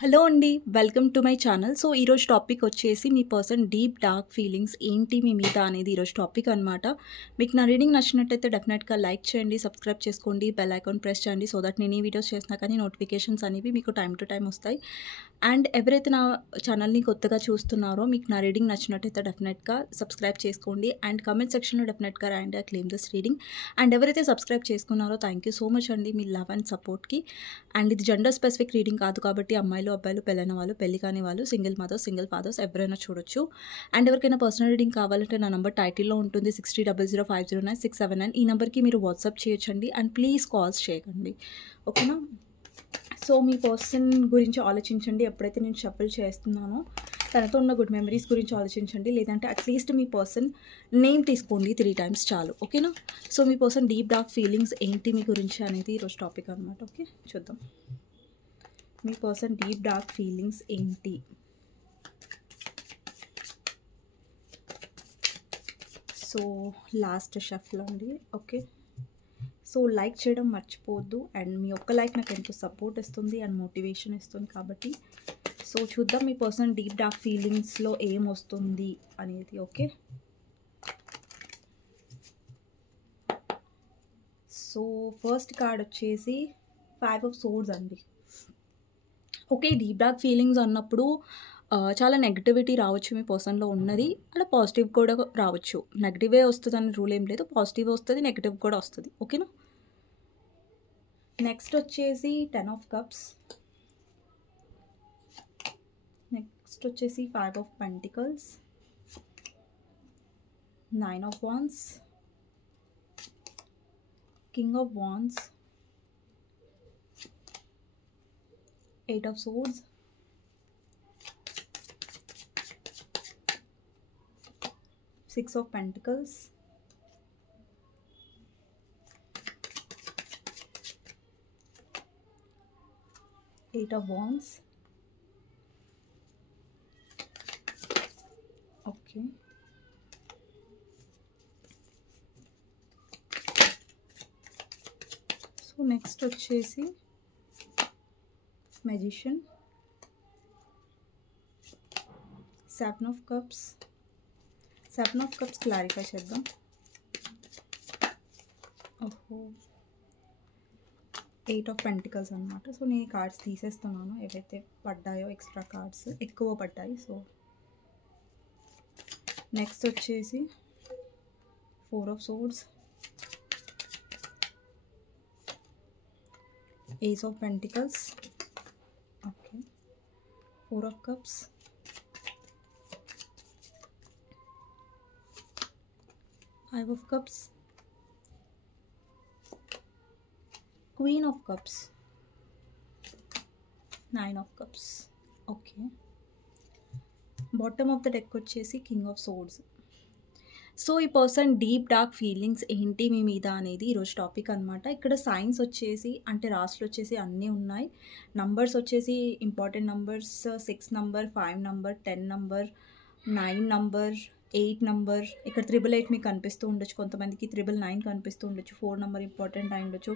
Hello అండి. Welcome to my channel. So, ఈరోజు topic వచ్చేసి మీ పర్సన్ డీప్ డార్క్ ఫీలింగ్స్ ఏంటి మీ మీద అనేది ఈరోజు టాపిక్ అనమాట. మీకు నా రీడింగ్ నచ్చినట్టయితే డెఫినెట్గా లైక్ చేయండి, సబ్స్క్రైబ్ చేసుకోండి, బెల్ ఐకాన్ ప్రెస్ చేయండి. సో దట్ నేను ఈ వీడియోస్ చేసినా కానీ నోటిఫికేషన్స్ అనేవి మీకు టైం టు టైం వస్తాయి. అండ్ ఎవరైతే నా ఛానల్ని కొత్తగా చూస్తున్నారో మీకు నా రీడింగ్ నచ్చినట్టయితే డెఫినెట్గా సబ్స్క్రైబ్ చేసుకోండి. అండ్ కామెంట్ సెక్షన్లో డెఫినెట్గా రాయండి I claim this reading. And ఎవరైతే సబ్స్క్రైబ్ చేసుకున్నారో థ్యాంక్ యూ సో మచ్ అండి మీ లవ్ అండ్ సపోర్ట్కి. అండ్ ఇది జెండర్ స్పెసిఫిక్ రీడింగ్ కాదు కాబట్టి అమ్మాయిలు అబ్బాయిలు, పెళ్ళైన వాళ్ళు, పెళ్లి కాని వాళ్ళు, సింగిల్ మదర్స్, సింగిల్ ఫాదర్స్ ఎవరైనా చూడొచ్చు. అండ్ ఎవరికైనా పర్సనల్ రీడింగ్ కావాలంటే నా నెంబర్ టైటిల్లో ఉంటుంది 6000509679. ఈ నెంబర్కి మీరు వాట్సాప్ చేయొచ్చండి. అండ్ ప్లీజ్ కాల్స్ చేయకండి, ఓకేనా. సో మీ పర్సన్ గురించి ఆలోచించండి. ఎప్పుడైతే నేను షఫుల్ చేస్తున్నానో తనతో ఉన్న గుడ్ మెమరీస్ గురించి ఆలోచించండి. లేదంటే అట్లీస్ట్ మీ పర్సన్ నేమ్ తీసుకోండి 3 times చాలు, ఓకేనా. సో మీ పర్సన్ డీప్ డార్క్ ఫీలింగ్స్ ఏంటి మీ గురించి అనేది ఈరోజు టాపిక్ అనమాట. ఓకే, చూద్దాం మీ పర్సన్ డీప్ డార్క్ ఫీలింగ్స్ ఏంటి. సో లాస్ట్ షఫల్ అండి. ఓకే, సో లైక్ చేయడం మర్చిపోవద్దు. అండ్ మీ ఒక్క లైక్ నాకు ఎంతో సపోర్ట్ ఇస్తుంది అండ్ మోటివేషన్ ఇస్తుంది కాబట్టి. సో చూద్దాం మీ పర్సన్ డీప్ డార్క్ ఫీలింగ్స్లో ఏం వస్తుంది అనేది. ఓకే, సో ఫస్ట్ కార్డ్ వచ్చేసి 5 of Swords అండి. ఓకే, డీప్ డార్క్ ఫీలింగ్స్ అన్నప్పుడు చాలా నెగిటివిటీ రావచ్చు మీ పర్సన్లో ఉన్నది. అలా పాజిటివ్ కూడా రావచ్చు. నెగిటివే వస్తుంది అని రూల్ ఏం లేదు, పాజిటివ్ వస్తుంది, నెగిటివ్ కూడా వస్తుంది, ఓకేనా. నెక్స్ట్ వచ్చేసి 10 of Cups. నెక్స్ట్ వచ్చేసి 5 of Pentacles, 9 of Wands, King of Wands, 8 of Swords, 6 of Pentacles, 8 of Wands. Okay, so next వచ్చేసి Magician, 7 of Cups. 7 of Cups clarify చేద్దాం. ఓహో, 8 of Pentacles అనమాట. సో నేను కార్డ్స్ తీసేస్తున్నాను, ఏవైతే పడ్డాయో ఎక్స్ట్రా కార్డ్స్ ఎక్కువ పడ్డాయి. సో నెక్స్ట్ వచ్చేసి 4 of Swords, Ace of Pentacles, okay, 4 of Cups, 5 of Cups, Queen of Cups, 9 of Cups. Okay, bottom of the deck వచ్చేసి కింగ్ ఆఫ్ సోర్డ్స్. సో ఈ పర్సన్ డీప్ డార్క్ ఫీలింగ్స్ ఏంటి మీ మీద అనేది ఈరోజు topic అనమాట. ఇక్కడ science వచ్చేసి అంటే రాసులు వచ్చేసి అన్నీ ఉన్నాయి. నంబర్స్ వచ్చేసి important numbers 6 number, 5 number, 10 number, 9 number, 8 number. ఇక్కడ 888 మీకు కనిపిస్తూ ఉండొచ్చు, కొంతమందికి 999 కనిపిస్తూ ఉండొచ్చు. 4 నంబర్ ఇంపార్టెంట్ అయి ఉండొచ్చు,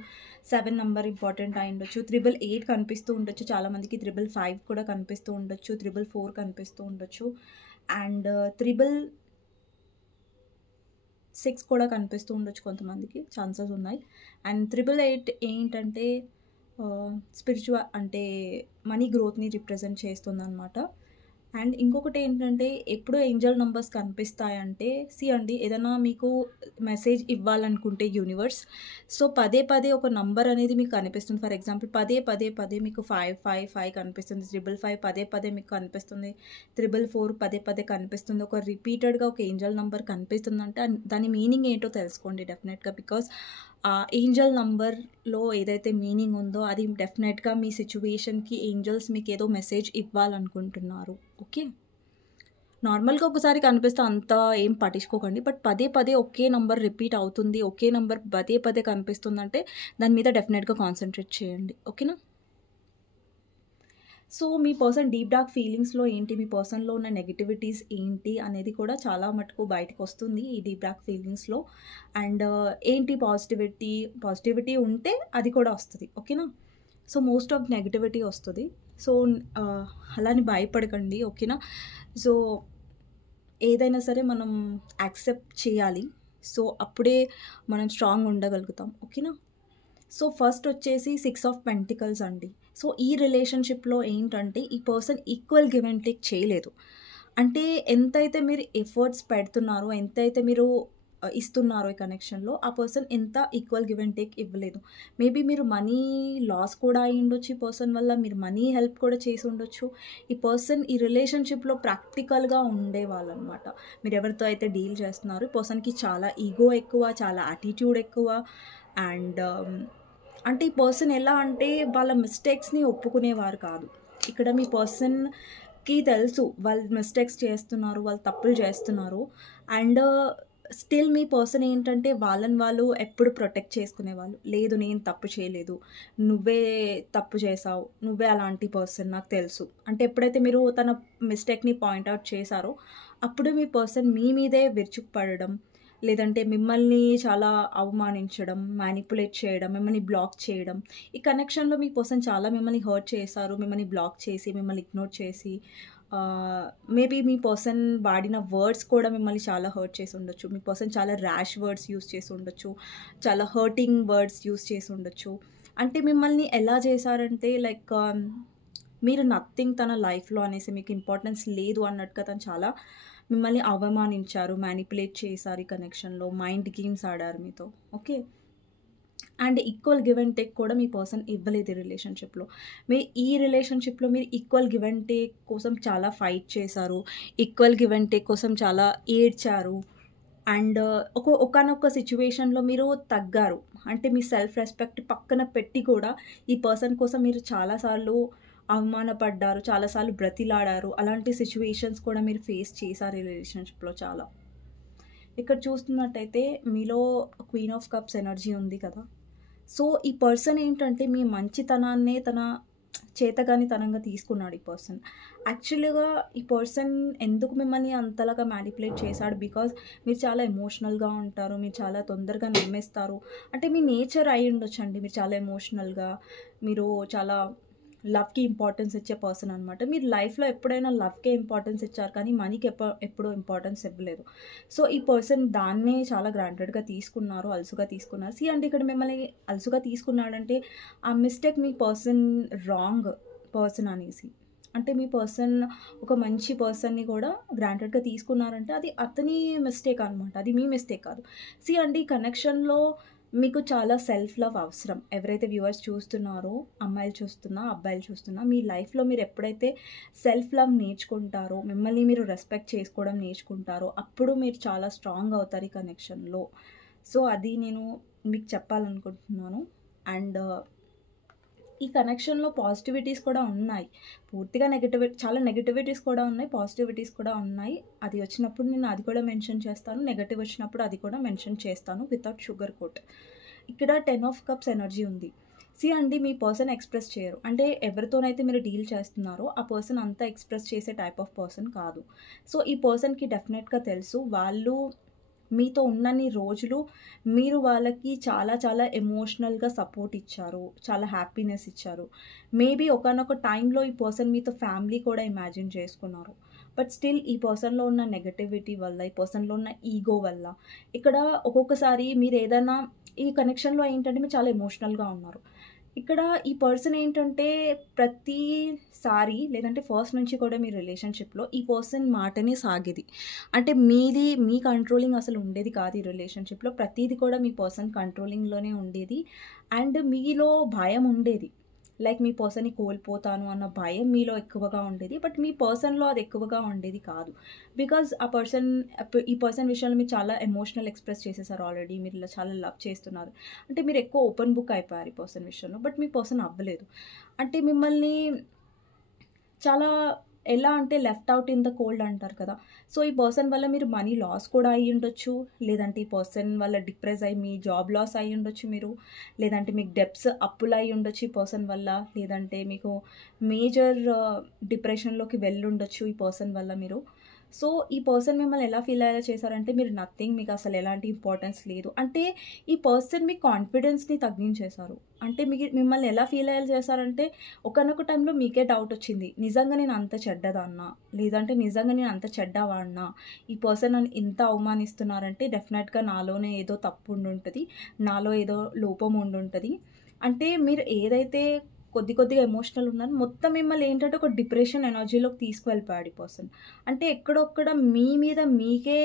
7 నంబర్ ఇంపార్టెంట్ అయి ఉండొచ్చు, 888 కనిపిస్తూ ఉండొచ్చు, చాలామందికి 555 కూడా కనిపిస్తూ ఉండొచ్చు, 444 కనిపిస్తూ ఉండొచ్చు, అండ్ 666 కూడా కనిపిస్తూ ఉండొచ్చు, కొంతమందికి ఛాన్సెస్ ఉన్నాయి. అండ్ 888 ఏంటంటే స్పిరిచువల్ అంటే మనీ గ్రోత్ని రిప్రజెంట్ చేస్తుంది అనమాట. అండ్ ఇంకొకటి ఏంటంటే ఎప్పుడు ఏంజల్ నంబర్స్ కనిపిస్తాయంటే అండి, ఏదైనా మీకు మెసేజ్ ఇవ్వాలనుకుంటే యూనివర్స్, సో పదే పదే ఒక నంబర్ అనేది మీకు కనిపిస్తుంది. ఫర్ ఎగ్జాంపుల్ పదే మీకు 555 కనిపిస్తుంది, 555 పదే పదే మీకు కనిపిస్తుంది, 444 పదే పదే కనిపిస్తుంది. ఒక రిపీటెడ్గా ఒక ఏంజల్ నంబర్ కనిపిస్తుంది అంటే దాని మీనింగ్ ఏంటో తెలుసుకోండి డెఫినెట్గా. బికాస్ ఆ ఏంజల్ నంబర్లో ఏదైతే మీనింగ్ ఉందో అది డెఫినెట్గా మీ సిచ్యువేషన్కి ఏంజల్స్ మీకు ఏదో మెసేజ్ ఇవ్వాలనుకుంటున్నారు. ఓకే, నార్మల్గా ఒకసారి కనిపిస్తే అంత ఏం పట్టించుకోకండి, బట్ పదే పదే ఒకే నంబర్ రిపీట్ అవుతుంది, ఒకే నంబర్ పదే పదే కనిపిస్తుందంటే దాని మీద డెఫినెట్గా కాన్సన్ట్రేట్ చేయండి, ఓకేనా. సో మీ పర్సన్ డీప్ డార్క్ ఫీలింగ్స్లో ఏంటి, మీ పర్సన్లో ఉన్న నెగిటివిటీస్ ఏంటి అనేది కూడా చాలా మటుకు బయటకు వస్తుంది ఈ డీప్ డార్క్ ఫీలింగ్స్లో. అండ్ ఏంటి పాజిటివిటీ ఉంటే అది కూడా వస్తుంది, ఓకేనా. సో మోస్ట్ ఆఫ్ నెగటివిటీ వస్తుంది. సో అలాని భయపడకండి, ఓకేనా? సో ఏదైనా సరే మనం యాక్సెప్ట్ చేయాలి. సో అప్పుడే మనం స్ట్రాంగ్ ఉండగలుగుతాం, ఓకేనా? సో ఫస్ట్ వచ్చేసి 6 ఆఫ్ పెంటికల్స్ అండి. సో ఈ రిలేషన్షిప్లో ఏంటంటే ఈ person equal give and take చేయలేదు. అంటే ఎంతైతే మీరు ఎఫర్ట్స్ పెడుతున్నారో, ఎంతైతే మీరు ఇస్తున్నారో ఈ కనెక్షన్లో, ఆ పర్సన్ ఎంత ఈక్వల్ గివ్ అండ్ టేక్ ఇవ్వలేదు. మేబీ మీరు మనీ లాస్ కూడా అయి ఉండొచ్చు ఈ పర్సన్ వల్ల, మీరు మనీ హెల్ప్ కూడా చేసి ఉండొచ్చు. ఈ పర్సన్ ఈ రిలేషన్షిప్లో ప్రాక్టికల్గా ఉండేవాళ్ళు అనమాట. మీరు ఎవరితో అయితే డీల్ చేస్తున్నారో ఈ పర్సన్కి చాలా ఈగో ఎక్కువ, చాలా యాటిట్యూడ్ ఎక్కువ. అండ్ అంటే ఈ పర్సన్ ఎలా అంటే వాళ్ళ మిస్టేక్స్ని ఒప్పుకునేవారు కాదు. ఇక్కడ మీ పర్సన్కి తెలుసు వాళ్ళు మిస్టేక్స్ చేస్తున్నారు, వాళ్ళు తప్పులు చేస్తున్నారు. అండ్ స్టిల్ మీ పర్సన్ ఏంటంటే వాళ్ళని వాళ్ళు ఎప్పుడు ప్రొటెక్ట్ చేసుకునేవాళ్ళు. లేదు నేను తప్పు చేయలేదు, నువ్వే తప్పు చేసావు, నువ్వే అలాంటి పర్సన్ నాకు తెలుసు అంటే ఎప్పుడైతే మీరు తన మిస్టేక్ని పాయింట్అవుట్ చేశారో అప్పుడు మీ పర్సన్ మీ మీదే విరుచుకుపడడం, లేదంటే మిమ్మల్ని చాలా అవమానించడం, మ్యానిపులేట్ చేయడం, మిమ్మల్ని బ్లాక్ చేయడం. ఈ కనెక్షన్లో మీ పర్సన్ చాలా మిమ్మల్ని హర్ట్ చేశారు, మిమ్మల్ని బ్లాక్ చేసి, మిమ్మల్ని ఇగ్నోర్ చేసి, మేబీ మీ పర్సన్ వాడిన వర్డ్స్ కూడా మిమ్మల్ని చాలా హర్ట్ చేసి ఉండొచ్చు. మీ పర్సన్ చాలా ర్యాష్ వర్డ్స్ యూస్ చేసి ఉండొచ్చు, చాలా హర్టింగ్ వర్డ్స్ యూస్ చేసి ఉండొచ్చు. అంటే మిమ్మల్ని ఎలా చేశారంటే లైక్ మీరు నథింగ్ తన లైఫ్లో అనేసి, మీకు ఇంపార్టెన్స్ లేదు అన్నట్టుగా తను చాలా మిమ్మల్ని అవమానించారు, మ్యానిపులేట్ చేశారు. ఈ కనెక్షన్లో మైండ్ గేమ్స్ ఆడారు మీతో, okay? And equal give and take కూడా మీ పర్సన్ ఇవ్వలేదు ఈ రిలేషన్షిప్లో. ఈ రిలేషన్షిప్లో మీరు ఈక్వల్ గివ్ అండ్ టేక్ కోసం చాలా ఫైట్ చేశారు, ఈక్వల్ గివ్ అండ్ టేక్ కోసం చాలా ఏడ్చారు. అండ్ ఒకానొక సిచ్యువేషన్లో మీరు తగ్గారు. అంటే మీ సెల్ఫ్ రెస్పెక్ట్ పక్కన పెట్టి కూడా ఈ పర్సన్ కోసం మీరు చాలాసార్లు అవమానపడ్డారు, చాలాసార్లు బ్రతిలాడారు. అలాంటి సిచ్యువేషన్స్ కూడా మీరు ఫేస్ చేశారు ఈ రిలేషన్షిప్లో చాలా. ఇక్కడ చూస్తున్నట్టయితే మీలో క్వీన్ ఆఫ్ కప్స్ ఎనర్జీ ఉంది కదా. సో ఈ పర్సన్ ఏంటంటే మీ మంచితనాన్నే తన చేతగానితనంగా తీసుకున్నాడు ఈ పర్సన్. యాక్చువల్గా ఈ పర్సన్ ఎందుకు మిమ్మల్ని అంతలాగా మ్యానిపులేట్ చేశాడు? బికాజ్ మీరు చాలా ఎమోషనల్గా ఉంటారు, మీరు చాలా తొందరగా నమ్మేస్తారు. అంటే మీ నేచర్ అయి ఉండొచ్చండి. మీరు చాలా ఎమోషనల్గా, మీరు చాలా లవ్కి ఇంపార్టెన్స్ ఇచ్చే పర్సన్ అనమాట. మీరు లైఫ్లో ఎప్పుడైనా లవ్కే ఇంపార్టెన్స్ ఇచ్చారు కానీ మనీకి ఎప్పుడూ ఇంపార్టెన్స్ ఇవ్వలేదు. సో ఈ పర్సన్ దాన్నే చాలా గ్రాంటెడ్గా తీసుకున్నారు, అలుసుగా తీసుకున్నారు. అంటే ఇక్కడ మిమ్మల్ని అలుసుగా తీసుకున్నాడంటే ఆ మిస్టేక్ మీ పర్సన్ రాంగ్ పర్సన్ అనేసి. అంటే మీ పర్సన్ ఒక మంచి పర్సన్ని కూడా గ్రాంటెడ్గా తీసుకున్నారంటే అది అతని మిస్టేక్ అనమాట, అది మీ మిస్టేక్ కాదు. ఈ కనెక్షన్లో మీకు చాలా సెల్ఫ్ లవ్ అవసరం. ఎవరైతే వ్యూవర్స్ చూస్తున్నారో, అమ్మాయిలు చూస్తున్నా, అబ్బాయిలు చూస్తున్నా, మీ లైఫ్లో మీరు ఎప్పుడైతే సెల్ఫ్ లవ్ నేర్చుకుంటారో, మిమ్మల్ని మీరు రెస్పెక్ట్ చేసుకోవడం నేర్చుకుంటారో అప్పుడు మీరు చాలా స్ట్రాంగ్ అవుతారు ఈ కనెక్షన్లో. సో అది నేను మీకు చెప్పాలనుకుంటున్నాను. అండ్ ఈ కనెక్షన్లో పాజిటివిటీస్ కూడా ఉన్నాయి, పూర్తిగా చాలా నెగటివిటీస్ కూడా ఉన్నాయి, పాజిటివిటీస్ కూడా ఉన్నాయి. అది వచ్చినప్పుడు నేను అది కూడా మెన్షన్ చేస్తాను, నెగటివ్ వచ్చినప్పుడు అది కూడా మెన్షన్ చేస్తాను వితౌట్ షుగర్ కోట్. ఇక్కడ 10 ఆఫ్ కప్స్ ఎనర్జీ ఉంది. అండి మీ పర్సన్ ఎక్స్ప్రెస్ చేయరు. అంటే ఎవరితోనైతే మీరు డీల్ చేస్తున్నారో ఆ పర్సన్ అంతా ఎక్స్ప్రెస్ చేసే టైప్ ఆఫ్ పర్సన్ కాదు. సో ఈ పర్సన్కి డెఫినెట్గా తెలుసు వాళ్ళు మీతో ఉన్నన్ని రోజులు మీరు వాళ్ళకి చాలా చాలా ఎమోషనల్గా సపోర్ట్ ఇచ్చారు, చాలా హ్యాపీనెస్ ఇచ్చారు. మేబీ ఒకానొక టైంలో ఈ పర్సన్ మీతో ఫ్యామిలీ కూడా ఇమాజిన్ చేసుకున్నారు. బట్ స్టిల్ ఈ పర్సన్లో ఉన్న నెగటివిటీ వల్ల, ఈ పర్సన్లో ఉన్న ఈగో వల్ల ఇక్కడ ఒక్కొక్కసారి మీరు ఏదైనా ఈ కనెక్షన్లో ఏంటంటే మీరు చాలా ఎమోషనల్గా ఉన్నారు. ఇక్కడ ఈ పర్సన్ ఏంటంటే ప్రతిసారి లేదంటే ఫస్ట్ నుంచి కూడా మీ రిలేషన్షిప్లో ఈ పర్సన్ మాటనే సాగేది. అంటే మీ కంట్రోలింగ్ అసలు ఉండేది కాదు ఈ రిలేషన్షిప్లో. ప్రతిదీ కూడా మీ పర్సన్ కంట్రోలింగ్లోనే ఉండేది. అండ్ మీలో భయం ఉండేది, లైక్ మీ పర్సన్ని కోల్పోతాను అన్న భయం మీలో ఎక్కువగా ఉండేది. బట్ మీ పర్సన్లో అది ఎక్కువగా ఉండేది కాదు. బికాజ్ ఈ పర్సన్ విషయంలో మీరు చాలా ఎమోషనల్ ఎక్స్ప్రెస్ చేసేసారు ఆల్రెడీ, మీరు ఇలా చాలా లవ్ చేస్తున్నారు. అంటే మీరు ఎక్కువ ఓపెన్ బుక్ అయిపోయారు ఈ పర్సన్ విషయంలో. బట్ మీ పర్సన్ అవ్వలేదు. అంటే మిమ్మల్ని చాలా ఎలా అంటే left out in the cold అంటారు కదా. సో ఈ పర్సన్ వల్ల మీరు మనీ లాస్ కూడా అయ్యి ఉండొచ్చు, లేదంటే ఈ పర్సన్ వల్ల డిప్రెస్ అయ్యి మీ జాబ్ లాస్ అయ్యి ఉండొచ్చు మీరు, లేదంటే మీకు డెప్స్ అప్పులు అయ్యి ఉండొచ్చు ఈ పర్సన్ వల్ల, లేదంటే మీకు మేజర్ డిప్రెషన్లోకి వెళ్ళి ఉండొచ్చు ఈ పర్సన్ వల్ల మీరు. సో ఈ పర్సన్ మిమ్మల్ని ఎలా ఫీల్ అయ్యేలా చేశారంటే మీరు నథింగ్, మీకు అసలు ఎలాంటి ఇంపార్టెన్స్ లేదు. అంటే ఈ పర్సన్ మీ కాన్ఫిడెన్స్ని తగ్గించేశారు. అంటే మిమ్మల్ని ఎలా ఫీల్ అయ్యేలా చేశారంటే ఒకనొక టైంలో మీకే డౌట్ వచ్చింది, నిజంగా నేను అంత చెడ్డదాన్నా, లేదంటే నిజంగా నేను అంత చెడ్డవాడినా, ఈ పర్సన్ నన్ను ఇంత అవమానిస్తున్నారంటే డెఫినెట్గా నాలోనే ఏదో తప్పు ఉండుంటుంది, నాలో ఏదో లోపం ఉండుంటుంది. అంటే మీరు ఏదైతే కొద్దిగా ఎమోషనల్ ఉన్నారు, మొత్తం మిమ్మల్ని ఏంటంటే ఒక డిప్రెషన్ ఎనర్జీలోకి తీసుకువెళ్ళిపోయాడు ఈ పర్సన్. అంటే ఎక్కడొక్కడ మీ మీద మీకే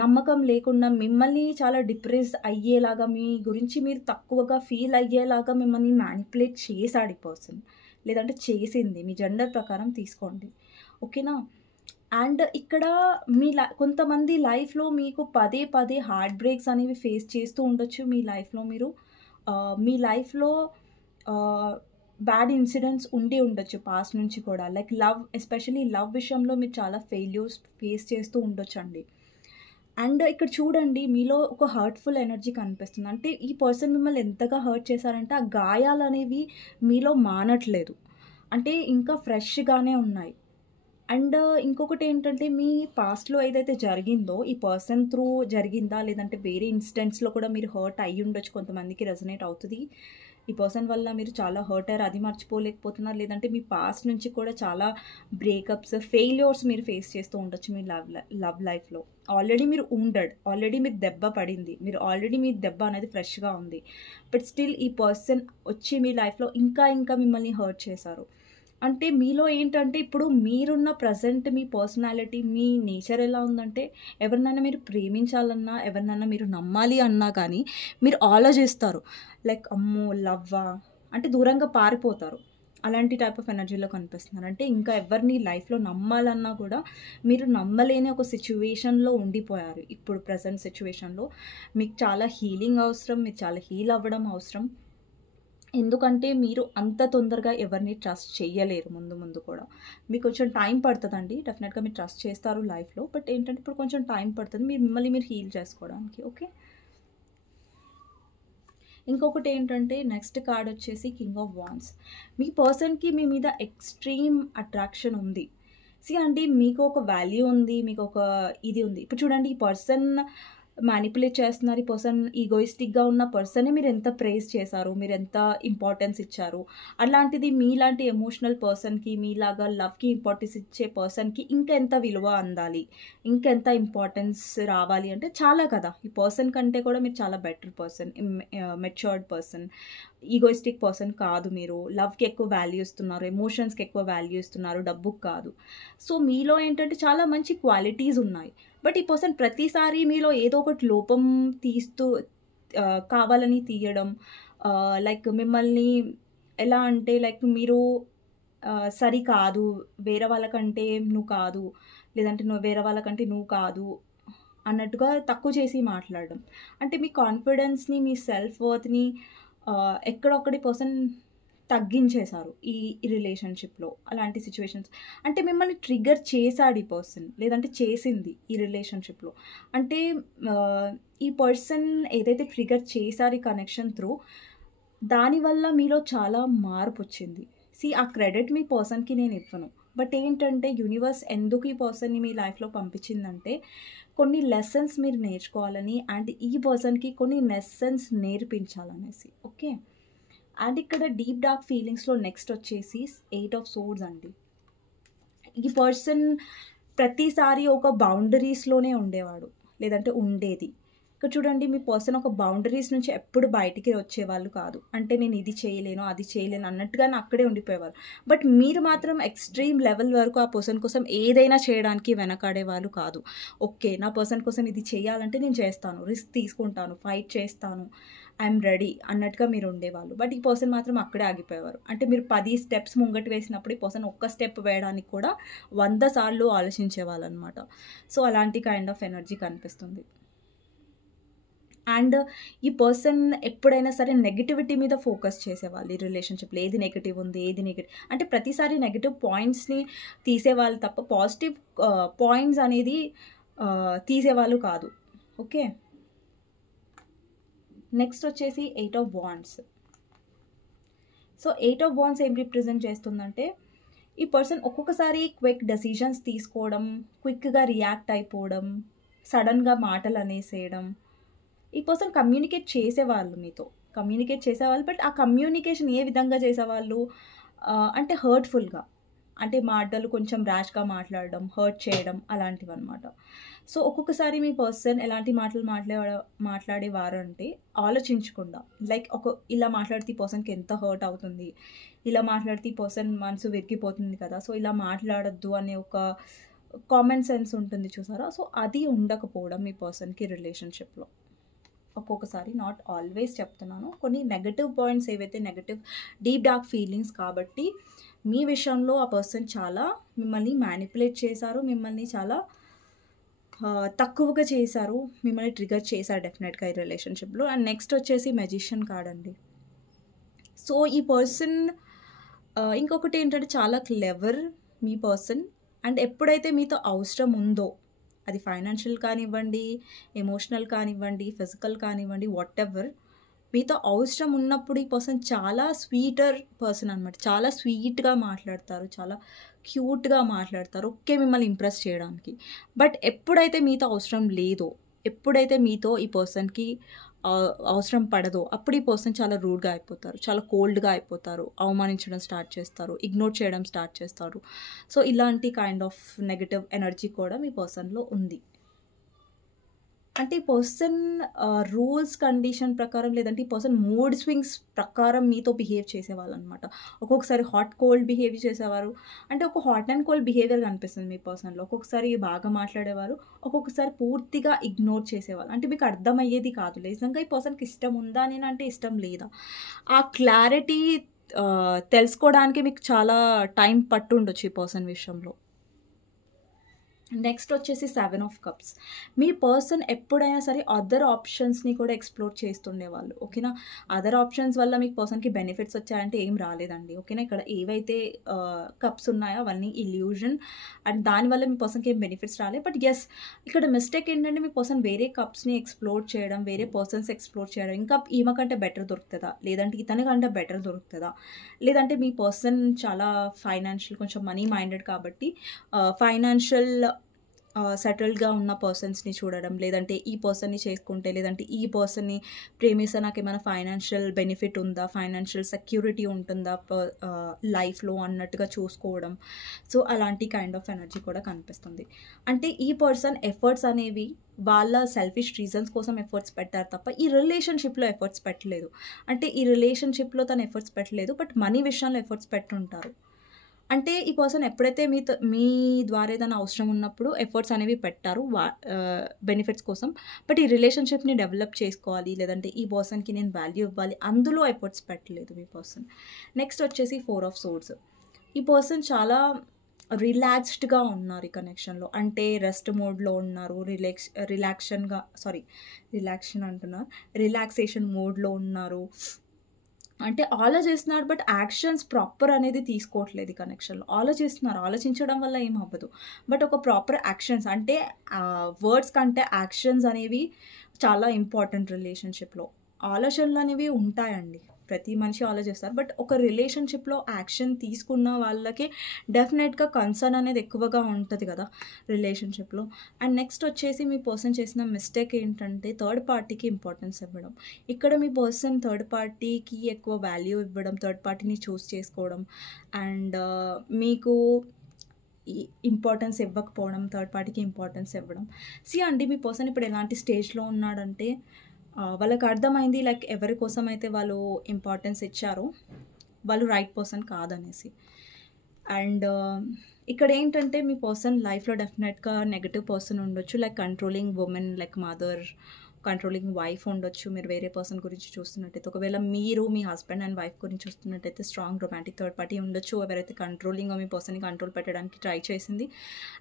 నమ్మకం లేకుండా మిమ్మల్ని చాలా డిప్రెస్ అయ్యేలాగా, మీ గురించి మీరు తక్కువగా ఫీల్ అయ్యేలాగా మిమ్మల్ని మ్యానిపులేట్ చేశాడు ఈ పర్సన్, లేదంటే చేసింది. మీ జెండర్ ప్రకారం తీసుకోండి, ఓకేనా. అండ్ ఇక్కడ కొంతమంది లైఫ్లో మీకు పదే పదే హార్ట్ బ్రేక్స్ అనేవి ఫేస్ చేస్తూ ఉండొచ్చు. మీ లైఫ్లో మీరు మీ లైఫ్లో బ్యాడ్ ఇన్సిడెంట్స్ ఉండి ఉండొచ్చు పాస్ట్ నుంచి కూడా. లైక్ ఎస్పెషలీ లవ్ విషయంలో మీరు చాలా ఫెయిల్యూర్స్ ఫేస్ చేస్తూ ఉండొచ్చు అండి. అండ్ ఇక్కడ చూడండి, మీలో ఒక హర్ట్ఫుల్ ఎనర్జీ కనిపిస్తుంది. అంటే ఈ పర్సన్ మిమ్మల్ని ఎంతగా హర్ట్ చేశారంటే ఆ గాయాలు అనేవి మీలో మానట్లేదు, అంటే ఇంకా ఫ్రెష్గానే ఉన్నాయి. అండ్ ఇంకొకటి ఏంటంటే మీ పాస్ట్లో ఏదైతే జరిగిందో ఈ పర్సన్ త్రూ జరిగిందా, లేదంటే వేరే ఇన్సిడెంట్స్లో కూడా మీరు హర్ట్ అయ్యి ఉండొచ్చు. కొంతమందికి రెజనేట్ అవుతుంది, ఈ పర్సన్ వల్ల మీరు చాలా హర్ట్ అయ్యారు, అది మర్చిపోలేకపోతున్నారు. లేదంటే మీ పాస్ట్ నుంచి కూడా చాలా బ్రేకప్స్, ఫెయిల్యూర్స్ మీరు ఫేస్ చేస్తూ ఉండొచ్చు మీ లవ్ లైఫ్లో. ఆల్రెడీ మీకు దెబ్బ పడింది, ఆల్రెడీ మీ దెబ్బ అనేది ఫ్రెష్గా ఉంది. బట్ స్టిల్ ఈ పర్సన్ వచ్చి మీ లైఫ్లో ఇంకా మిమ్మల్ని హర్ట్ చేశారు. అంటే మీలో ఏంటంటే ఇప్పుడు మీరున్న ప్రజెంట్ మీ పర్సనాలిటీ, మీ నేచర్ ఎలా ఉందంటే ఎవరినైనా మీరు ప్రేమించాలన్నా, ఎవరినైనా మీరు నమ్మాలి అన్నా కానీ మీరు ఆలోచిస్తారు. లైక్ అమ్మో లవ్వా అంటే దూరంగా పారిపోతారు. అలాంటి టైప్ ఆఫ్ ఎనర్జీలో కనిపిస్తున్నారు. అంటే ఇంకా ఎవరిని లైఫ్లో నమ్మాలన్నా కూడా మీరు నమ్మలేని ఒక సిచ్యువేషన్లో ఉండిపోయారు. ఇప్పుడు ప్రజెంట్ సిచ్యువేషన్లో మీకు చాలా హీలింగ్ అవసరం, మీరు చాలా హీల్ అవ్వడం అవసరం. ఎందుకంటే మీరు అంత తొందరగా ఎవరిని ట్రస్ట్ చేయలేరు. ముందు కూడా మీకు కొంచెం టైం పడుతుందండి. డెఫినెట్గా మీరు ట్రస్ట్ చేస్తారు లైఫ్లో, బట్ ఏంటంటే ఇప్పుడు కొంచెం టైం పడుతుంది మిమ్మల్ని మీరు హీల్ చేసుకోవడానికి, ఓకే. ఇంకొకటి ఏంటంటే నెక్స్ట్ కార్డ్ వచ్చేసి కింగ్ ఆఫ్ వాండ్స్. మీ పర్సన్కి మీ మీద ఎక్స్ట్రీమ్ అట్రాక్షన్ ఉంది. అండి మీకు ఒక వాల్యూ ఉంది, మీకు ఒక ఇది ఉంది. ఇప్పుడు చూడండి, ఈ పర్సన్ మ్యానిపులేట్ చేస్తున్నారు. ఈ పర్సన్ ఈగోయిస్టిక్గా ఉన్న పర్సనే మీరు ఎంత ప్రైజ్ చేశారు, మీరు ఎంత ఇంపార్టెన్స్ ఇచ్చారు. అలాంటిది మీలాంటి ఎమోషనల్ పర్సన్కి, మీలాగా లవ్కి ఇంపార్టెన్స్ ఇచ్చే పర్సన్కి ఇంకెంత విలువ అందాలి, ఇంకెంత ఇంపార్టెన్స్ రావాలి అంటే చాలా కదా. ఈ పర్సన్ కంటే కూడా మీరు చాలా better person, matured person, egoistic person కాదు. మీరు లవ్కి ఎక్కువ వాల్యూ ఇస్తున్నారు, ఎమోషన్స్కి ఎక్కువ వాల్యూ ఇస్తున్నారు, డబ్బుకి కాదు. సో మీలో ఏంటంటే చాలా మంచి క్వాలిటీస్ ఉన్నాయి. బట్ ఈ పర్సన్ ప్రతిసారి మీలో ఏదో ఒకటి లోపం కావాలని తీయడం, లైక్ మిమ్మల్ని ఎలా అంటే లైక్ మీరు సరి కాదు, వేరే వాళ్ళకంటే నువ్వు కాదు, లేదంటే వేరే వాళ్ళకంటే నువ్వు కాదు అన్నట్టుగా తక్కువ చేసి మాట్లాడడం. అంటే మీ కాన్ఫిడెన్స్ని, మీ సెల్ఫ్ వర్త్ని ఎక్కడొక్కడి పర్సన్ తగ్గించేశారు ఈ రిలేషన్షిప్లో. అలాంటి సిచ్యువేషన్స్ అంటే మిమ్మల్ని ట్రిగర్ చేశాడు ఈ పర్సన్, లేదంటే చేసింది ఈ రిలేషన్షిప్లో. అంటే ఈ పర్సన్ ఏదైతే ట్రిగర్ చేశారు ఈ కనెక్షన్ త్రూ, దానివల్ల మీలో చాలా మార్పు వచ్చింది. ఆ క్రెడిట్ మీ పర్సన్కి నేను ఇవ్వను. బట్ ఏంటంటే యూనివర్స్ ఎందుకు ఈ పర్సన్ని మీ లైఫ్లో పంపించిందంటే కొన్ని లెసన్స్ మీరు నేర్చుకోవాలని, అండ్ ఈ పర్సన్కి కొన్ని లెసన్స్ నేర్పించాలనేసి, ఓకే. అండ్ ఇక్కడ డీప్ డార్క్ ఫీలింగ్స్లో నెక్స్ట్ వచ్చేసి 8 ఆఫ్ సోర్డ్స్ అండి. ఈ పర్సన్ ప్రతిసారి ఒక బౌండరీస్లోనే ఉండేవాడు, లేదంటే ఉండేది. ఇక్కడ చూడండి, మీ పర్సన్ ఒక బౌండరీస్ నుంచి ఎప్పుడు బయటికి వచ్చేవాళ్ళు కాదు. అంటే నేను ఇది చేయలేను, అది చేయలేను అన్నట్టుగానే అక్కడే ఉండిపోయేవారు. బట్ మీరు మాత్రం ఎక్స్ట్రీమ్ లెవెల్ వరకు ఆ పర్సన్ కోసం ఏదైనా చేయడానికి వెనకాడేవాళ్ళు కాదు. ఓకే, నా పర్సన్ కోసం ఇది చేయాలంటే నేను చేస్తాను, రిస్క్ తీసుకుంటాను, ఫైట్ చేస్తాను, ఐఎమ్ రెడీ అన్నట్టుగా మీరు ఉండేవాళ్ళు. బట్ ఈ పర్సన్ మాత్రం అక్కడే ఆగిపోయేవారు. అంటే మీరు 10 స్టెప్స్ ముంగటి వేసినప్పుడు ఈ పర్సన్ ఒక్క స్టెప్ వేయడానికి కూడా 100 సార్లు ఆలోచించేవాళ్ళు అనమాట. సో అలాంటి కైండ్ ఆఫ్ ఎనర్జీ కనిపిస్తుంది. అండ్ ఈ పర్సన్ ఎప్పుడైనా సరే నెగిటివిటీ మీద ఫోకస్ చేసేవాళ్ళు ఈ రిలేషన్షిప్లో. ఏది నెగిటివ్ ఉంది, ఏది నెగిటివ్ అంటే ప్రతిసారి నెగిటివ్ పాయింట్స్ని తీసేవాళ్ళు తప్ప పాజిటివ్ పాయింట్స్ అనేది తీసేవాళ్ళు కాదు, ఓకే. నెక్స్ట్ వచ్చేసి 8 of wands. So 8 of wands ఏం రిప్రజెంట్ చేస్తుందంటే ఈ పర్సన్ ఒక్కొక్కసారి క్విక్ డెసిషన్స్ తీసుకోవడం, క్విక్గా రియాక్ట్ అయిపోవడం, సడన్గా మాటలు అనేసేయడం. ఈ పర్సన్ కమ్యూనికేట్ చేసేవాళ్ళు మీతో, బట్ ఆ కమ్యూనికేషన్ ఏ విధంగా చేసేవాళ్ళు అంటే హర్ట్ఫుల్గా, అంటే మాటలు కొంచెం ర్యాష్గా మాట్లాడడం, హర్ట్ చేయడం అలాంటివి అనమాట. సో ఒక్కొక్కసారి మీ పర్సన్ ఎలాంటి మాటలు మాట్లాడేవారు అంటే ఆలోచించకుండా, లైక్ ఇలా మాట్లాడితే ఈ పర్సన్కి ఎంత హర్ట్ అవుతుంది, ఇలా మాట్లాడితే ఈ పర్సన్ మనసు విరిగిపోతుంది కదా, సో ఇలా మాట్లాడద్దు అనే ఒక కామన్ సెన్స్ ఉంటుంది చూసారా. సో అది ఉండకపోవడం మీ పర్సన్కి రిలేషన్షిప్లో ఒక్కొక్కసారి, నాట్ ఆల్వేస్ చెప్తున్నాను, కొన్ని నెగటివ్ పాయింట్స్ ఏవైతే నెగటివ్ డీప్ డార్క్ ఫీలింగ్స్ కాబట్టి మీ విషయంలో ఆ పర్సన్ చాలా మిమ్మల్ని మ్యానిపులేట్ చేశారు, మిమ్మల్ని చాలా తక్కువగా చేశారు, మిమ్మల్ని ట్రిగర్ చేశారు డెఫినెట్గా ఈ రిలేషన్షిప్లో. అండ్ నెక్స్ట్ వచ్చేసి మెజిషియన్ కార్డ్ అండి. సో ఈ పర్సన్ ఇంకొకటి ఏంటంటే చాలా క్లెవర్ మీ పర్సన్. అండ్ ఎప్పుడైతే మీతో అవసరం ఉందో, అది ఫైనాన్షియల్ కానివ్వండి, ఎమోషనల్ కానివ్వండి, ఫిజికల్ కానివ్వండి, వాట్ ఎవర్, మీతో అవసరం ఉన్నప్పుడు ఈ పర్సన్ చాలా స్వీటర్ పర్సన్ అనమాట. చాలా స్వీట్గా మాట్లాడతారు, చాలా క్యూట్గా మాట్లాడతారు, ఓకే మిమ్మల్ని ఇంప్రెస్ చేయడానికి. బట్ ఎప్పుడైతే మీతో అవసరం లేదో, ఎప్పుడైతే మీతో ఈ పర్సన్కి అవసరం పడదో, అప్పుడు ఈ పర్సన్ చాలా రూడ్గా అయిపోతారు, చాలా కోల్డ్గా అయిపోతారు, అవమానించడం స్టార్ట్ చేస్తారు, ఇగ్నోర్ చేయడం స్టార్ట్ చేస్తారు. సో ఇలాంటి కైండ్ ఆఫ్ నెగటివ్ ఎనర్జీ కూడా మీ పర్సన్లో ఉంది. అంటే ఈ పర్సన్ రూల్స్ కండిషన్ ప్రకారం, లేదంటే ఈ పర్సన్ మూడ్ స్వింగ్స్ ప్రకారం మీతో బిహేవ్ చేసేవాళ్ళు అనమాట. ఒక్కొక్కసారి హాట్ కోల్డ్ బిహేవ్ చేసేవారు, అంటే ఒక హాట్ అండ్ కోల్డ్ బిహేవియర్ కనిపిస్తుంది మీ పర్సన్లో. ఒక్కొక్కసారి బాగా మాట్లాడేవారు, ఒక్కొక్కసారి పూర్తిగా ఇగ్నోర్ చేసేవాళ్ళు. అంటే మీకు అర్థమయ్యేది కాదు, నిజంగా ఈ పర్సన్కి ఇష్టం ఉందా నేను అంటే ఇష్టం లేదా, ఆ క్లారిటీ తెలుసుకోవడానికి మీకు చాలా టైం పట్టుండొచ్చు ఈ పర్సన్ విషయంలో. నెక్స్ట్ వచ్చేసి 7 ఆఫ్ కప్స్. మీ పర్సన్ ఎప్పుడైనా సరే అదర్ ఆప్షన్స్ని కూడా ఎక్స్ప్లోర్ చేస్తుండేవాళ్ళు, ఓకేనా. అదర్ ఆప్షన్స్ వల్ల మీకు పర్సన్కి బెనిఫిట్స్ వచ్చాయంటే ఏం రాలేదండి, ఓకేనా. ఇక్కడ ఏవైతే కప్స్ ఉన్నాయో అవన్నీ ఇల్యూజన్, అండ్ దానివల్ల మీ పర్సన్కి ఏం బెనిఫిట్స్ రాలేదు. బట్ ఎస్, ఇక్కడ మిస్టేక్ ఏంటంటే మీ పర్సన్ వేరే కప్స్ని ఎక్స్ప్లోర్ చేయడం, వేరే పర్సన్స్ ఎక్స్ప్లోర్ చేయడం, ఇంకా ఈమె కంటే బెటర్ దొరుకుతుందా, లేదంటే ఇతని కంటే బెటర్ దొరుకుతుందా, లేదంటే మీ పర్సన్ చాలా ఫైనాన్షియల్ కొంచెం మనీ మైండెడ్ కాబట్టి ఫైనాన్షియల్ సెటిల్డ్గా ఉన్న పర్సన్స్ని చూడడం, లేదంటే ఈ పర్సన్ని చేసుకుంటే, లేదంటే ఈ పర్సన్ని ప్రేమిస్తే నాకు ఏమైనా ఫైనాన్షియల్ బెనిఫిట్ ఉందా, ఫైనాన్షియల్ సెక్యూరిటీ ఉంటుందా లైఫ్లో అన్నట్టుగా చూసుకోవడం. సో అలాంటి కైండ్ ఆఫ్ ఎనర్జీ కూడా కనిపిస్తుంది. అంటే ఈ పర్సన్ ఎఫర్ట్స్ అనేవి వాళ్ళ సెల్ఫిష్ రీజన్స్ కోసం ఎఫర్ట్స్ పెట్టారు తప్ప ఈ రిలేషన్షిప్లో ఎఫర్ట్స్ పెట్టలేదు. అంటే ఈ రిలేషన్షిప్లో తను ఎఫర్ట్స్ పెట్టలేదు, బట్ మనీ విషయంలో ఎఫర్ట్స్ పెట్టుంటారు. అంటే ఈ పర్సన్ ఎప్పుడైతే మీ ద్వారా ఏదైనా అవసరం ఉన్నప్పుడు ఎఫర్ట్స్ అనేవి పెట్టారు బెనిఫిట్స్ కోసం, బట్ ఈ రిలేషన్షిప్ని డెవలప్ చేసుకోవాలి, లేదంటే ఈ పర్సన్కి నేను వాల్యూ ఇవ్వాలి, అందులో ఎఫర్ట్స్ పెట్టలేదు మీ పర్సన్. నెక్స్ట్ వచ్చేసి 4 ఆఫ్ సోర్డ్స్. ఈ పర్సన్ చాలా రిలాక్స్డ్గా ఉన్నారు ఈ కనెక్షన్లో, అంటే రెస్ట్ మోడ్లో ఉన్నారు, రిలాక్సేషన్ మోడ్లో ఉన్నారు. అంటే ఆలోచిస్తున్నారు, బట్ యాక్షన్స్ ప్రాపర్ అనేది తీసుకోవట్లేదు ఈ కనెక్షన్లో. ఆలోచించడం వల్ల ఏం అవ్వదు, బట్ ఒక ప్రాపర్ యాక్షన్స్, అంటే వర్డ్స్ కంటే యాక్షన్స్ అనేవి చాలా ఇంపార్టెంట్ రిలేషన్షిప్లో. ఆలోచనలు అనేవి ఉంటాయండి, ప్రతి మనిషి ఆలోచిస్తారు, బట్ ఒక రిలేషన్షిప్లో యాక్షన్ తీసుకున్న వాళ్ళకి డెఫినెట్గా కన్సర్న్ అనేది ఎక్కువగా ఉంటుంది కదా రిలేషన్షిప్లో. అండ్ నెక్స్ట్ వచ్చేసి మీ పర్సన్ చేసిన మిస్టేక్ ఏంటంటే థర్డ్ పార్టీకి ఇంపార్టెన్స్ ఇవ్వడం. ఇక్కడ మీ పర్సన్ థర్డ్ పార్టీకి ఎక్కువ వాల్యూ ఇవ్వడం, థర్డ్ పార్టీని చూస్ చేసుకోవడం, అండ్ మీకు ఇంపార్టెన్స్ ఇవ్వకపోవడం, థర్డ్ పార్టీకి ఇంపార్టెన్స్ ఇవ్వడం. అండి మీ పర్సన్ ఇప్పుడు ఎలాంటి స్టేజ్లో ఉన్నాడంటే వాళ్ళకి అర్థమైంది, లైక్ ఎవరి కోసం అయితే వాళ్ళు ఇంపార్టెన్స్ ఇచ్చారో వాళ్ళు రైట్ పర్సన్ కాదనేసి. అండ్ ఇక్కడ ఏంటంటే మీ పర్సన్ లైఫ్లో డెఫినెట్గా నెగటివ్ పర్సన్ ఉండొచ్చు, like controlling women, like mother, controlling wife ఉండొచ్చు. మీరు వేరే పర్సన్ గురించి చూస్తున్నట్టయితే, ఒకవేళ మీరు మీ హస్బెండ్ అండ్ వైఫ్ గురించి చూస్తున్నట్టయితే స్ట్రాంగ్ రొమాంటిక్ థర్డ్ పార్టీ ఉండొచ్చు, ఎవరైతే కంట్రోలింగ్ మీ పర్సన్ని కంట్రోల్ పెట్టడానికి ట్రై చేసింది,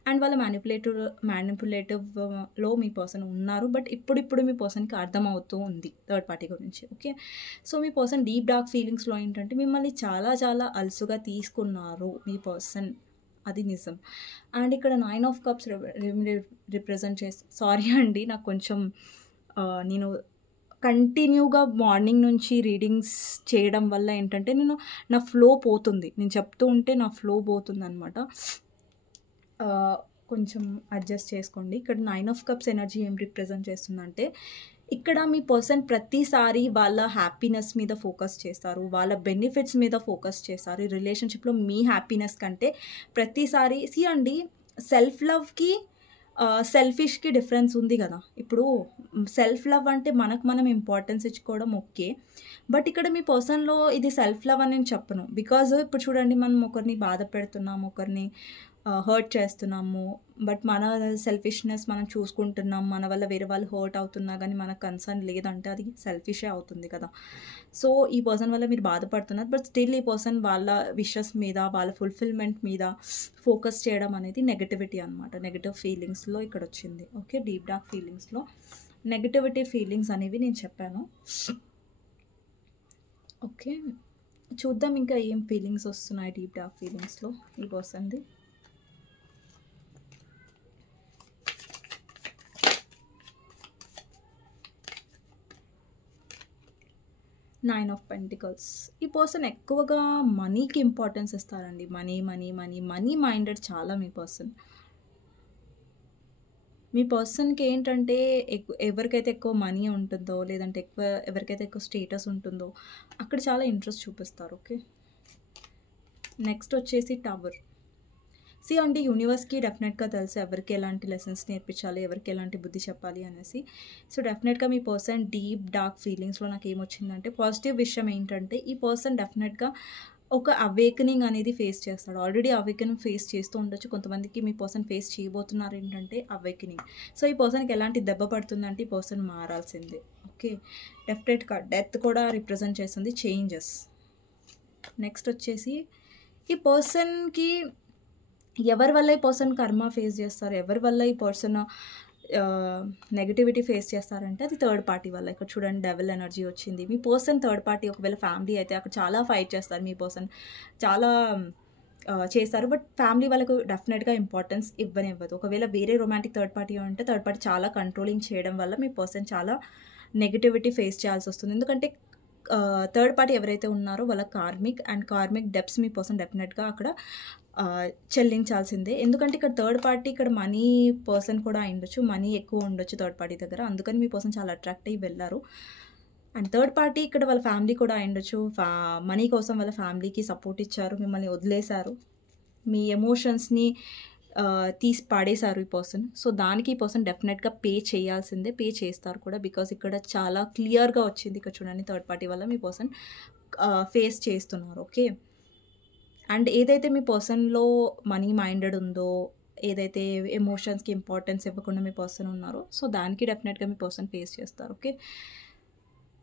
అండ్ వాళ్ళ మ్యానిపులేటివ్లో మీ పర్సన్ ఉన్నారు. బట్ ఇప్పుడు మీ పర్సన్కి అర్థమవుతూ ఉంది థర్డ్ పార్టీ గురించి, ఓకే. సో మీ పర్సన్ డీప్ డార్క్ ఫీలింగ్స్లో ఏంటంటే మిమ్మల్ని చాలా చాలా అలుసుగా తీసుకున్నారు మీ పర్సన్, అది నిజం. అండ్ ఇక్కడ 9 ఆఫ్ కప్స్ రిప్రజెంట్ చేసి, సారీ అండి నాకు కొంచెం నేను కంటిన్యూగా మార్నింగ్ నుంచి రీడింగ్స్ చేయడం వల్ల ఏంటంటే నా ఫ్లో పోతుంది. నేను చెప్తూ ఉంటే నా ఫ్లో పోతుందనమాట. కొంచెం అడ్జస్ట్ చేసుకోండి. ఇక్కడ 9 ఆఫ్ కప్స్ ఎనర్జీ ఏం రిప్రజెంట్ చేస్తుందంటే, ఇక్కడ మీ పర్సన్ ప్రతిసారి వాళ్ళ హ్యాపీనెస్ మీద ఫోకస్ చేస్తారు, వాళ్ళ బెనిఫిట్స్ మీద ఫోకస్ చేస్తారు. ఈ రిలేషన్షిప్లో మీ హ్యాపీనెస్ కంటే ప్రతిసారి అండి, సెల్ఫ్ లవ్కి సెల్ఫిష్కి డిఫరెన్స్ ఉంది కదా. ఇప్పుడు సెల్ఫ్ లవ్ అంటే మనకు మనం ఇంపార్టెన్స్ ఇచ్చుకోవడం ఓకే, బట్ ఇక్కడ మీ పర్సన్లో ఇది సెల్ఫ్ లవ్ అని నేను చెప్పను. బికాజ్ ఇప్పుడు చూడండి, మనం ఒకరిని బాధ పెడుతున్నాము, ఒకరిని హర్ట్ చేస్తున్నాము, బట్ మన సెల్ఫిష్నెస్ మనం చూసుకుంటున్నాం, మన వల్ల వేరే వాళ్ళు హర్ట్ అవుతున్నా కానీ మనకు కన్సర్న్ లేదంటే అది సెల్ఫిషే అవుతుంది కదా. సో ఈ పర్సన్ వల్ల మీరు బాధపడుతున్నారు, బట్ స్టిల్ ఈ పర్సన్ వాళ్ళ విషెస్ మీద, వాళ్ళ ఫుల్ఫిల్మెంట్ మీద ఫోకస్ చేయడం అనేది నెగటివిటీ అనమాట. నెగటివ్ ఫీలింగ్స్లో ఇక్కడ వచ్చింది. ఓకే, డీప్ డార్క్ ఫీలింగ్స్లో నెగటివిటీ ఫీలింగ్స్ అనేవి నేను చెప్పాను. ఓకే, చూద్దాం ఇంకా ఏం ఫీలింగ్స్ వస్తున్నాయి డీప్ డార్క్ ఫీలింగ్స్లో ఈ పర్సన్ది. 9 ఆఫ్ పెంటికల్స్. ఈ పర్సన్ ఎక్కువగా మనీకి ఇంపార్టెన్స్ ఇస్తారండి. Money money money money minded చాలా మీ పర్సన్కి ఏంటంటే ఎవరికైతే ఎక్కువ మనీ ఉంటుందో, లేదంటే ఎవరికైతే ఎక్కువ స్టేటస్ ఉంటుందో అక్కడ చాలా ఇంట్రెస్ట్ చూపిస్తారు. ఓకే, నెక్స్ట్ వచ్చేసి టవర్. అండి, యూనివర్స్కి డెఫినెట్గా తెలుసు ఎవరికి ఎలాంటి లెసన్స్ నేర్పించాలి, ఎవరికి ఎలాంటి బుద్ధి చెప్పాలి అనేసి. సో డెఫినెట్గా మీ పర్సన్ డీప్ డార్క్ ఫీలింగ్స్లో నాకు ఏమొచ్చిందంటే, పాజిటివ్ విషయం ఏంటంటే ఈ పర్సన్ డెఫినెట్గా ఒక అవేకనింగ్ అనేది ఫేస్ చేస్తాడు. ఆల్రెడీ అవేకనింగ్ ఫేస్ చేస్తూ ఉండొచ్చు. కొంతమందికి మీ పర్సన్ ఫేస్ చేయబోతున్నారు ఏంటంటే అవేకనింగ్. సో ఈ పర్సన్కి ఎలాంటి దెబ్బ పడుతుందంటే ఈ పర్సన్ మారాల్సిందే. ఓకే, డెఫినెట్గా డెత్ కూడా రిప్రజెంట్ చేస్తుంది, చేంజెస్. నెక్స్ట్ వచ్చేసి ఈ పర్సన్కి ఎవరి వల్ల ఈ పర్సన్ కర్మ ఫేస్ చేస్తారు, ఎవరి వల్ల ఈ పర్సన్ నెగటివిటీ ఫేస్ చేస్తారంటే అది థర్డ్ పార్టీ వల్ల. ఇక్కడ చూడండి, డెవిల్ ఎనర్జీ వచ్చింది. మీ పర్సన్ థర్డ్ పార్టీ, ఒకవేళ ఫ్యామిలీ అయితే అక్కడ చాలా ఫైట్ చేస్తారు మీ పర్సన్, చాలా చేస్తారు, బట్ ఫ్యామిలీ వాళ్ళకు డెఫినెట్గా ఇంపార్టెన్స్ ఇవ్వనివ్వదు. ఒకవేళ వేరే రొమాంటిక్ థర్డ్ పార్టీ అంటే థర్డ్ పార్టీ చాలా కంట్రోలింగ్ చేయడం వల్ల మీ పర్సన్ చాలా నెగటివిటీ ఫేస్ చేయాల్సి వస్తుంది. ఎందుకంటే థర్డ్ పార్టీ ఎవరైతే ఉన్నారో వాళ్ళ కార్మిక్ డెప్స్ మీ పర్సన్ డెఫినెట్గా అక్కడ చెల్లించాల్సిందే. ఎందుకంటే ఇక్కడ థర్డ్ పార్టీ, ఇక్కడ మనీ పర్సన్ కూడా అయ్యుండొచ్చు, మనీ ఎక్కువ ఉండొచ్చు థర్డ్ పార్టీ దగ్గర, అందుకని మీ పర్సన్ చాలా అట్రాక్ట్ అయ్యి వెళ్ళారు. అండ్ థర్డ్ పార్టీ ఇక్కడ వాళ్ళ ఫ్యామిలీ కూడా అయ్యుండొచ్చు, మనీ కోసం వాళ్ళ ఫ్యామిలీకి సపోర్ట్ ఇచ్చారు, మిమ్మల్ని వదిలేశారు, మీ ఎమోషన్స్ని తీసి పాడేశారు ఈ పర్సన్. సో దానికి ఈ పర్సన్ డెఫినెట్గా పే చేయాల్సిందే, పే చేస్తారు కూడా. బికాస్ ఇక్కడ చాలా క్లియర్గా వచ్చింది. ఇక్కడ చూడండి, థర్డ్ పార్టీ వల్ల మీ పర్సన్ ఫేస్ చేస్తున్నారు. ఓకే, అండ్ ఏదైతే మీ పర్సన్లో మనీ మైండెడ్ ఉందో, ఏదైతే ఎమోషన్స్కి ఇంపార్టెన్స్ ఇవ్వకుండా మీ పర్సన్ ఉన్నారో, సో దానికి డెఫినెట్గా మీ పర్సన్ ఫేస్ చేస్తారు. ఓకే,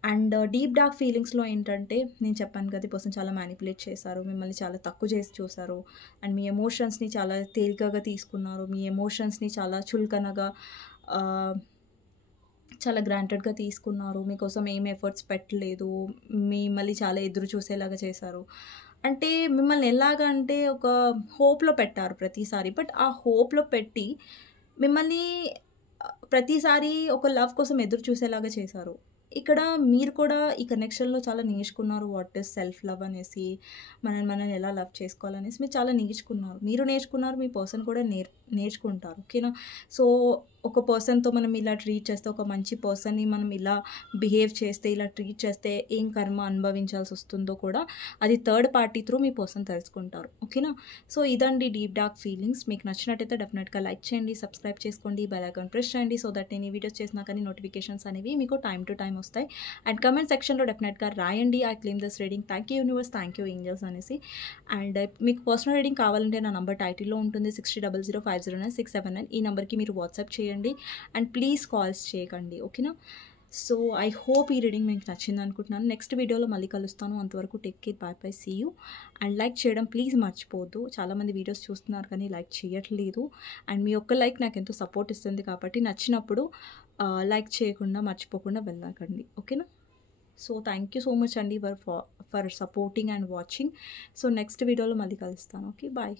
అండ్ డీప్ డార్క్ ఫీలింగ్స్లో ఏంటంటే నేను చెప్పాను కదా, ఈ పర్సన్ చాలా మ్యానిపులేట్ చేశారు, మిమ్మల్ని చాలా తక్కువ చేసి చూశారు, అండ్ మీ ఎమోషన్స్ని చాలా తేలికగా తీసుకున్నారు, మీ ఎమోషన్స్ని చాలా చులకనగా, చాలా గ్రాంటెడ్గా తీసుకున్నారు, మీకోసం ఏం ఎఫర్ట్స్ పెట్టలేదు, మిమ్మల్ని చాలా ఎదురు చూసేలాగా చేశారు. అంటే మిమ్మల్ని ఎలాగంటే ఒక హోప్లో పెట్టారు ప్రతిసారి, బట్ ఆ హోప్లో పెట్టి మిమ్మల్ని ప్రతిసారి ఒక లవ్ కోసం ఎదురు చూసేలాగా చేశారు. ఇక్కడ మీరు కూడా ఈ కనెక్షన్లో చాలా నేర్చుకున్నారు, వాట్ ఈస్ సెల్ఫ్ లవ్ అనేసి, మనల్ని ఎలా లవ్ చేసుకోవాలనేసి మీరు చాలా నేర్చుకున్నారు. మీరు నేర్చుకున్నారు, మీ పర్సన్ కూడా నేర్చుకుంటారు. ఓకేనా. సో ఒక పర్సన్తో మనం ఇలా ట్రీట్ చేస్తే, ఒక మంచి పర్సన్ని మనం ఇలా బిహేవ్ చేస్తే, ఇలా ట్రీట్ చేస్తే ఏం కర్మ అనుభవించాల్సి వస్తుందో కూడా అది థర్డ్ పార్టీ త్రూ మీ పర్సన్ తెలుసుకుంటారు. ఓకేనా. సో ఇదండి డీప్ డార్క్ ఫీలింగ్స్. మీకు నచ్చినట్టయితే డెఫినెట్గా లైక్ చేయండి, సబ్స్క్రైబ్ చేసుకోండి, బెల్ ఐకాన్ ప్రెస్ చేయండి, సో దట్ నేను ఈ వీడియోస్ చేసినా కానీ నోటిఫికేషన్స్ అనేవి మీకు టైం టు టైం వస్తాయి. అండ్ కమెంట్ సెక్షన్లో డెఫినెట్గా రాయండి, I claim this reading, thank you universe, thank you angels అనేసి. అండ్ మీకు పర్సనల్ రీడింగ్ కావాలంటే నా నంబర్ టైటిల్లో ఉంటుంది, 6000509679. ఈ నెంబర్కి మీరు వాట్సాప్ చేయండి అండ్ ప్లీజ్ కాల్స్ చేయకండి. ఓకేనా. సో ఐ హోప్ ఈ రీడింగ్ మీకు నచ్చింది అనుకుంటున్నాను. నెక్స్ట్ వీడియోలో మళ్ళీ కలుస్తాను. అంతవరకు take care, bye bye, see you. And like చేయడం ప్లీజ్ మర్చిపోవద్దు. చాలామంది వీడియోస్ చూస్తున్నారు కానీ లైక్ చేయట్లేదు, అండ్ మీ ఒక్క లైక్ నాకు ఎంతో సపోర్ట్ ఇస్తుంది. కాబట్టి నచ్చినప్పుడు లైక్ చేయకుండా మర్చిపోకుండా వెళ్ళకండి. ఓకేనా. So thank you so much అండి for supporting and watching. So next వీడియోలో మళ్ళీ కలుస్తాను. Okay, bye.